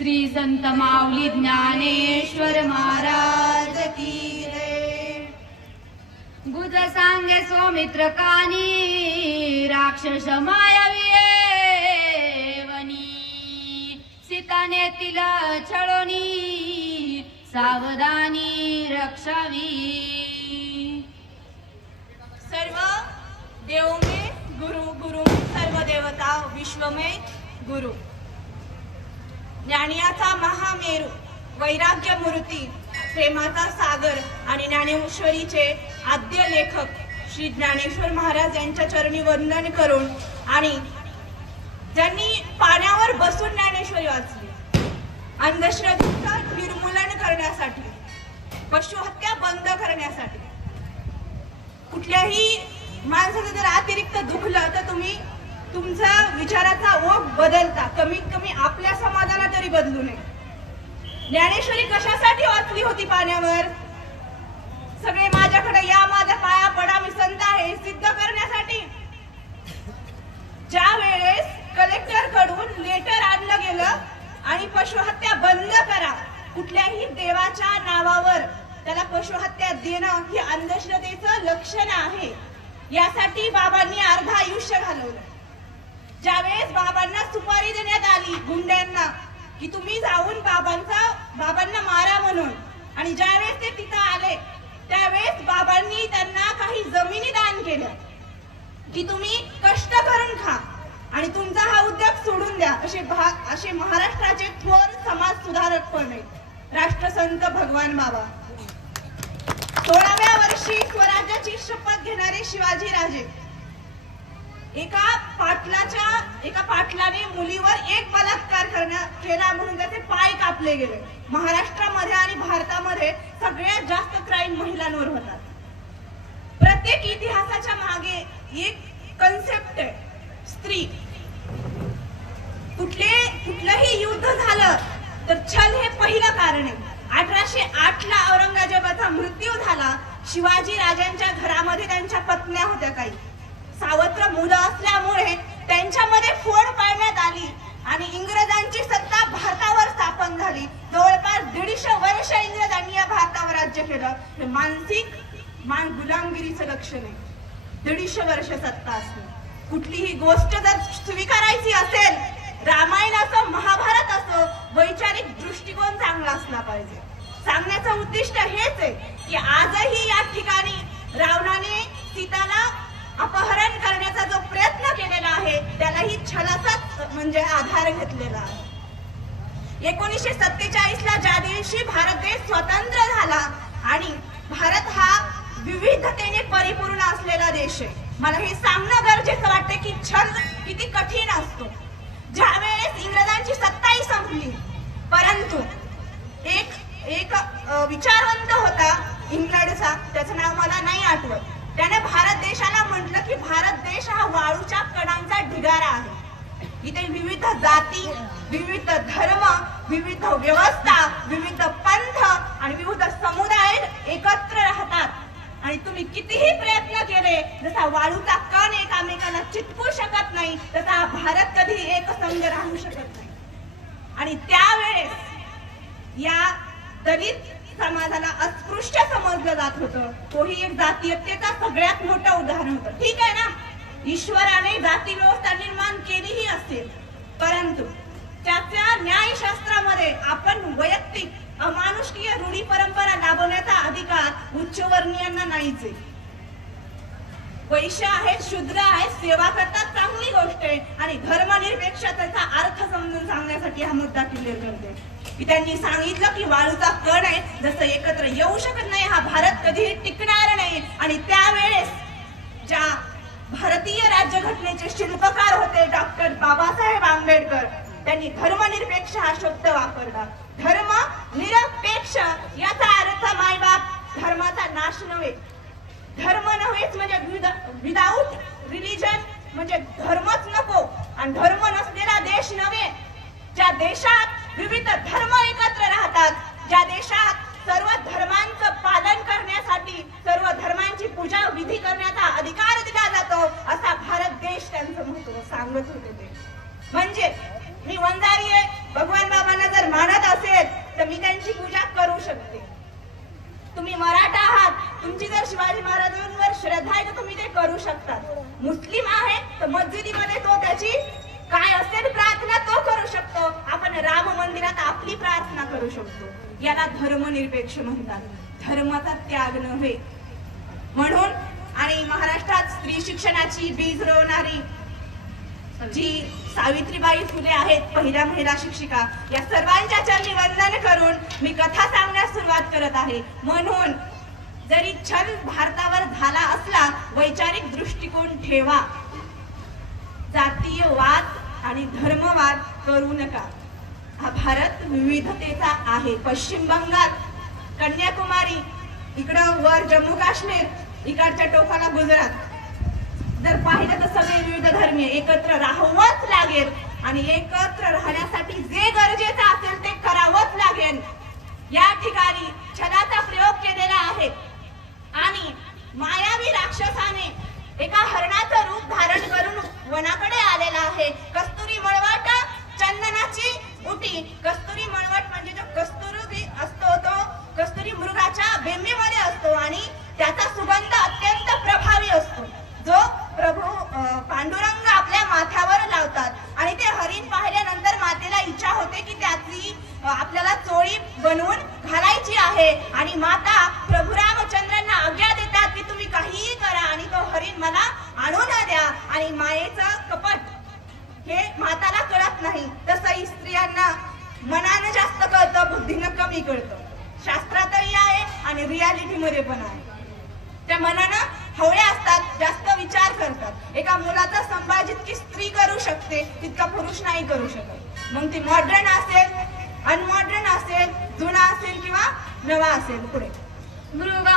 श्री संत माऊली ज्ञानेश्वर महाराज की जय। गुज सांगे सौमित्र कानी राक्षस मायावी वनी सीताने तिला छळोनी सावधानी रक्षावी। सर्व देवमे गुरु गुरु सर्व देवता विश्वमय गुरु। ज्ञानियाचा महामेरू वैराग्य मूर्ती प्रेमाचा सागर आणि ज्ञानेश्वरीचे आद्य लेखक श्री ज्ञानेश्वर महाराज यांच्या चरणी वंदन करून आणि ज्यांनी पाण्यावर बसून ज्ञानेश्वरी वाचली, अंधश्रद्धेचं निर्मूलन करण्यासाठी, पशुहत्या बंद करण्यासाठी, कुठल्याही माणसाचं जर अतिरिक्त दुखलं तर तुम्ही तुमचा विचाराचा ओघ बदलता, कमीत कमी आपल्या समाजाला तरी बदलू नये। ज्ञानेश्वरी कशासाठी वाचली होती पाण्यावर? सगळे माझ्याकडे या, माझ्या पाया पडा, मी संत आहे सिद्ध करण्यासाठी। ज्या वेळेस कलेक्टर कडून लेटर आणलं गेलं आणि पशुहत्या बंद करा, कुठल्याही देवाच्या नावावर त्याला पशुहत्या देणं ही अंधश्रद्धेचं लक्षण आहे, यासाठी बाबांनी अर्ध आयुष्य घालवलं। ज्यावेळेस बाबांना सुपारी देण्यात आली गुंड्यांना की तुम्ही जाऊन बाबांना मारा म्हणून, आणि ज्यावेळेस ते तिथं आले त्यावेळेस बाबांनी त्यांना काही जमिनी दान केल्या की तुम्ही कष्ट करून खा आणि तुमचा हा उद्योग सोडून द्या। असे महाराष्ट्राचे थोर समाज सुधारक पण आहेत राष्ट्रसंत भगवान बाबा। 16व्या वर्षी स्वराज्याची शपथ घेणारे शिवाजी राजे, एका पाटलाने मुलीवर एक बलात्कार केला म्हणून त्याचे पाय कापले गेले। महाराष्ट्रामध्ये आणि भारतामध्ये सगळ्यात जास्त क्राईम महिलांवर होतात। प्रत्येक इतिहासाच्या मागे एक कन्सेप्ट आहे, स्त्री। कुठलंही युद्ध झालं तर छल हे पहिलं कारण आहे। 1808 ला औरंगजेबाचा मृत्यू झाला। शिवाजी राजांच्या घरामध्ये त्यांच्या पत्न्या होत्या, काही सावत्र मुलं असल्यामुळे त्यांच्यामध्ये फोड पाडण्यात आली आणि इंग्रजांची सत्ता भारतावर स्थापन झाली। जवळपास 150 वर्ष इंग्रजांनी या भारतावर राज्य केलं। हे मानसिक गुलामगिरीचं लक्षण आहे। 150 वर्ष सत्ता असते। कुठलीही गोष्ट जर स्वीकारायची असेल, रामायण असो महाभारत असो, वैचारिक दृष्टिकोन चांगला असला पाहिजे। सांगण्याचं उद्दिष्ट हेच आहे की आजही या ठिकाणी रावणाने सीताला अपहरण करण्याचा जो प्रयत्न केलेला आहे त्यालाही छलाचाच म्हणजे आधार घेतलेला आहे। 1947 ला ज्या दिवशी भारत देश स्वतंत्र झाला आणि भारत हा विविधतेने परिपूर्ण असलेला देश आहे, मला हे सांगणं गरजेचं वाटते की छंद किती कठीण असतो। ज्यावेळेस इंग्रजांची सत्ताही संपली, परंतु एक विचारवंत होता इंग्लंडचा, त्याचं नाव मला नाही आठवत, त्याने भारत देशाला म्हटलं की भारत देश हा वाळूच्या कणांचा ढिगारा आहे। इथे विविध जाती, विविध धर्म, विविध व्यवस्था, विविध पंथ आणि विविध समुदाय एकत्र राहतात आणि तुम्ही कितीही प्रयत्न केले, जसा वाळूचा कण एकामेकांना चिटकू शकत नाही तसा हा भारत कधी एकसंघ राहू शकत नाही। आणि त्यावेळेस या दलित समाजाला अस्पृश्य समजलं जात होतं। तोही एक जातीयतेचा सगळ्यात मोठं उदाहरण होतं। ठीक आहे ना, ईश्वराने जाती व्यवस्था निर्माण केलीही असेल, परंतु त्याच्या न्यायशास्त्रामध्ये आपण वैयक्तिक अमानुषकीय रूढी परंपरा लाभवण्याचा अधिकार उच्चवर्णीयांना नाहीच आहे। वैश्य आहेत, शूद्र आहेत, सेवा करतात, चांगली गोष्ट आहे, आणि धर्मनिरपेक्षतेचा अर्थ समजून सांगण्यासाठी हा मुद्दा क्लिअर करते की त्यांनी सांगितलं की वाळूचा कण आहे, जसं एकत्र येऊ शकत नाही, हा भारत कधीही टिकणार नाही। आणि त्यावेळेस ज्या भारतीय राज्यघटनेचे शिल्पकार होते डॉक्टर बाबासाहेब आंबेडकर, त्यांनी धर्मनिरपेक्ष हा शब्द वापरला। धर्म निरपेक्ष याचा अर्थ मायबाप धर्माचा नाश नव्हे, धर्म नव्हेच म्हणजे विदाऊट रिलीजन म्हणजे धर्मच नको, आणि धर्म नसलेला देश नव्हे। ज्या देशात विविध धर्म एकत्र राहतात, ज्या देशात सर्व धर्मांचं पालन करण्यासाठी सर्व धर्मांची पूजा विधी करण्याचा अधिकार दिला जातो, असा भारत देश त्यांचं महत्त्व सांगत होते ते। म्हणजे मी वंजारी आहे, भगवान बाबांना जर मशिदीमध्ये तो त्याची काय असेल प्रार्थना तो करू शकतो. आपण राम मंदिरात आपली प्रार्थना करू शकतो. याला धर्मनिरपेक्ष म्हणतात, धर्माचा त्याग नव्हे. म्हणून आणि महाराष्ट्रात स्त्री शिक्षणाची बीज रोवणारी जी सावित्रीबाई फुले आहेत, पहिल्या महिला शिक्षिका, या सर्वांच्या चरणी वंदन करून मी कथा सांगण्यास सुरुवात करत आहे. म्हणून जरी छल भारतावर झाला असला, वैचारिक दृष्टिकोन ठेवा. जातीय वाद आणि धर्मवाद करू नका. हा भारत विविधतेचा आहे. पश्चिम बंगाल, कन्याकुमारी, इकडं वर जम्मू काश्मीर, इकडच्या टोकाला गुजरात, जर पाहिलं तर सगळे विविध धर्मीय एकत्र राहावंच लागेल. आणि एकत्र राहण्यासाठी जे गरजेचं असेल ते करावंच लागेल. या ठिकाणी छलाचा प्रयोग केलेला आहे आणि मायावी राक्षसाने एका हरणाचं रूप धारण करून वनाकडे आलेला आहे. कस्तुरी मळवट, चंदनाची बुटी. कस्तुरी मळवट म्हणजे जो कस्तुरी असतो तो कस्तुरी मृगाच्या बेंबीमध्ये असतो आणि त्याचा सुगंध अत्यंत प्रभावी असतो, जो प्रभू पांडुरंग आपल्या माथ्यावर लावतात. आणि ते हरिण पाहिल्यानंतर मातेला इच्छा होते की त्याची आपल्याला चोळी बनवून घालायची आहे. आणि माता प्रभू रामचंद्रांना आज्ञा देतात की तुम्ही काहीही करा आणि तो हरिण मला आणून द्या. आणि मायेचं कपट हे माताला कळत नाही. तसंही स्त्रियांना मनानं जास्त कळतं, बुद्धीनं कमी कळतं. शास्त्रातही आहे आणि रियालिटी मध्ये पण आहे. त्या मनानं हवळ्या असतात, जास्त विचार करतात. एका मुलाचा सांभाळ जितकी स्त्री करू शकते तितका पुरुष नाही करू शकत. मग ती मॉडर्न असेल, अनमॉडर्न असेल, जुना असेल किंवा नवा असेल. पुढे मृग